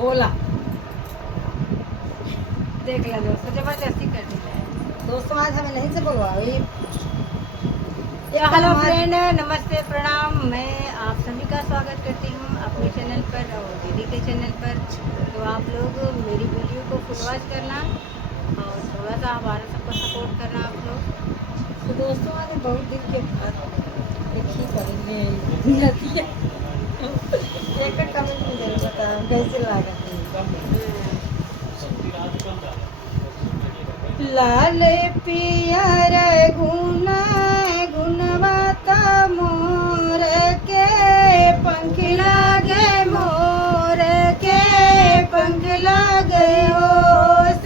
बोला देख लो दोस्तों, जबरदस्ती कर दी है। दोस्तों, आज हमें नहीं से बुलवाओ ये हेलो फ्रेंड, नमस्ते, प्रणाम। मैं आप सभी का स्वागत करती हूँ अपने चैनल पर और दीदी के चैनल पर। तो आप लोग मेरी वीडियो को फुल वॉच करना और थोड़ा सा हमारा सबको सपोर्ट करना आप लोग। तो दोस्तों, आज बहुत दिन के बाद देखी करेंगे एक कमेंट में जरूर बताओ कैसे लगा लाल पियर गुना गुणवत्ता मोर के पंख लागे, मोर के पंख लागे हो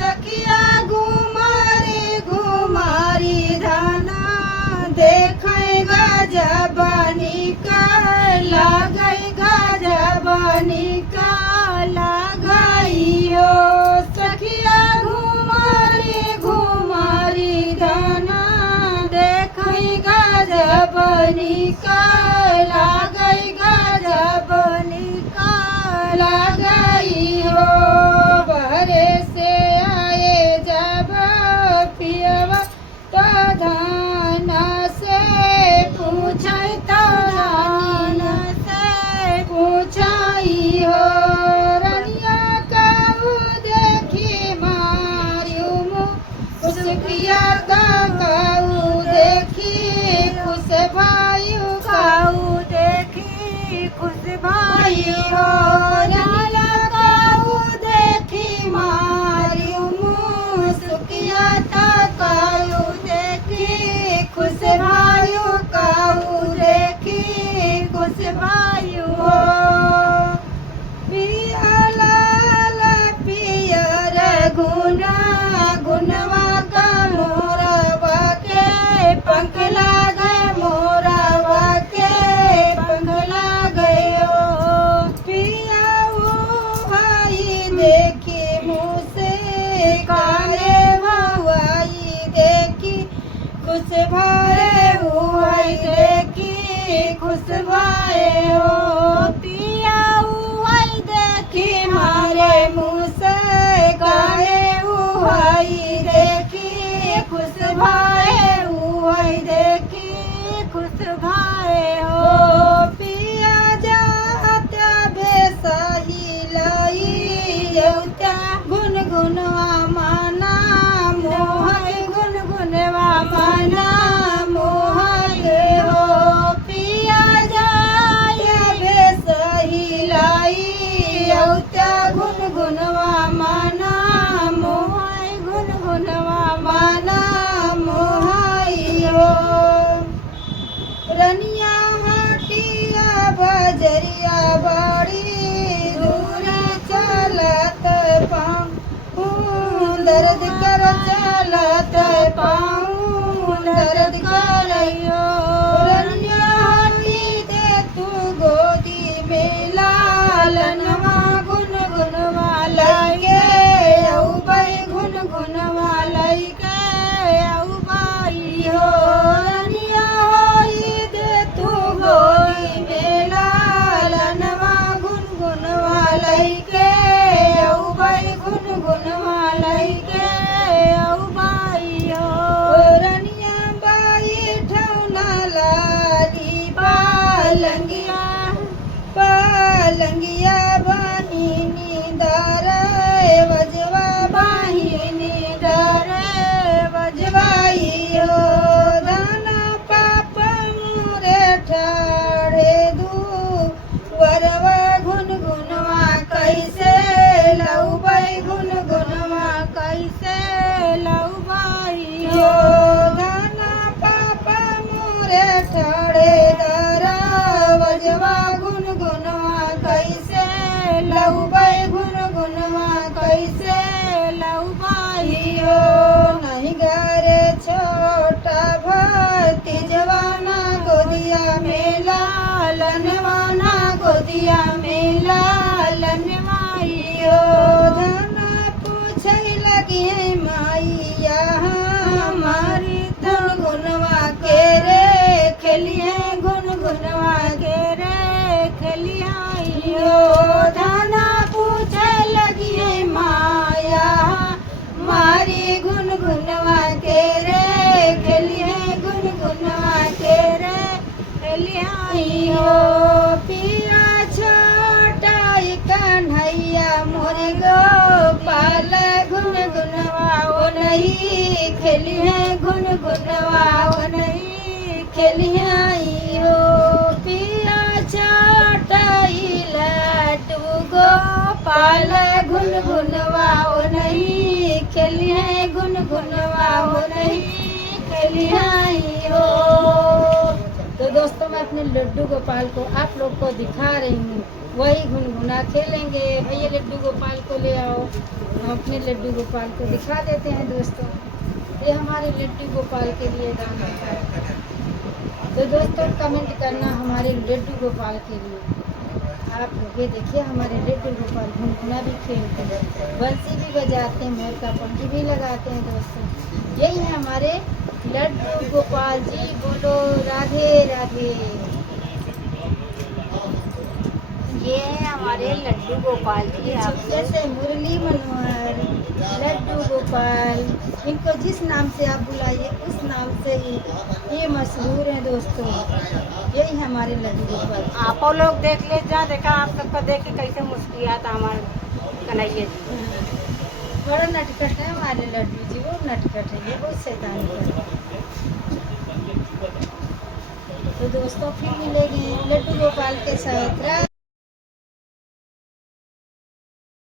सखिया घुमारी घुमारी धाना देखेगा जबानी का लागेगा जबानी का लगाई हो सखिया घुमारी घुमारी धाना देखेगा जबानी का लागेगा जबानी का लगाई हो बहरे से आए जब पियवा तो धाना से पूछे तो धाना से पूछाई हो रनिया काऊ देखी मारियो मुँह उसकिया काऊ देखी खुश भाई काऊ देखी खुश भाई हो नाला काऊ देखी मारियो मुँह सुकिया काऊ देखी खुश भाई काऊ देखी खुश भाई हो लाल पियर गुना गुनवा का मोरवा के पंख लागे, मोरवा के पंख लागे हो पिया भाई देखी मुँह से काले भाई देखी खुश भाई हुई देखी खुश भाई हो पिया हुई देखी मारे मुँह से काले हुई देखी खुश भाई हुई देखी खुश भाई हो पिया जाता बेसही लाई येउता गुनगुनवा माना मोहय गुनगुनवा माना मोहय हो पिया जाय बेसही लाई येउता गुनगुनवा माना मोहय गुनगुनवा माना मोहय हो रनिया हाटिया बजरिया बड़ी दूर चलत पाऊँ दर्द कर चलत पाऊँ दर्द करियो रनिया हाटी दे तू गोदी में लालनवा गुनगुनवा लगे औ बाई गुनगुनवा लगे औ बाई हो रनिया होई दे तू गोदी में लालनवा गुनगुनवा लगे औ बाई गुनगुनवा लगे औ बाई हो रनिया बाई ठौना लादी पालंगिया पालंगिया बाहिनी दारे वजवा बाहिनी दारे वजवाई हो दाना पाप मुरे ठाड़े दू वरवा गुनगुनवा कैसे लौबाई गुनगुनवा कैसे लौबाई हो दाना पाप मुरे ठाड़े दारा वजवा गुनगुनवा कैसे लौबाई गुनगुनवा कैसे लौबाई हो नहीं गारे छोटा भक्ति जवाना गोदिया में लालनवाना गोदिया में लालनवाई हो धना पूछे लगी माइया हमारी गुनगुनवा के रे खेलिए गुनगुनवा के रे खेलिया हो धना पूछे हरी गुनगुनवा के रे खेलिए गुनगुनवा के रे खेलिए हो पिया छोटा कन्हैया मोर गोपाल गुनगुनवा ओ नहीं खेलिए गुनगुनवा ओ नहीं खेलिए हो पिया छोटा लड्डू गोपाल गुनगुनवा ओ नहीं खेलिए गुनगुनवा ओ नहीं खेलिए हो। तो दोस्तों मैं अपने लड्डू गोपाल को आप लोग को दिखा रही हूँ, वही गुनगुना खेलेंगे। भैया लड्डू गोपाल को ले आओ, हम अपने लड्डू गोपाल को दिखा देते हैं दोस्तों। ये हमारे लड्डू गोपाल के लिए गाना है, तो दोस्तों कमेंट करना हमारे लड्डू गोपाल के लिए। आप लोग ये देखिए हमारे लड्डू गोपाल गुनगुना भी खेलते हैं, बंसी भी बजाते हैं, मोर का पंखी भी लगाते हैं दोस्तों। यही है हमारे लड्डू गोपाल जी, बोलो राधे राधे। ये है हमारे लड्डू गोपाल जी, आप जैसे मुरली मनोहर लड्डू गोपाल, इनको जिस नाम से आप बुलाइए उस नाम से ही ये मशहूर हैं दोस्तों। यही हमारे लड्डू गोपाल। आप लोग देख ले जा, देखा आप सबको देख के कैसे मुस्कुराता हमारे कन्हैया जी। बड़ा नटखट है हमारे लड्डू जी, वो नटखट है, ये बहुत शैतानी करते हैं। तो दोस्तों फिर मिलेंगे लड्डू गोपाल के साथ।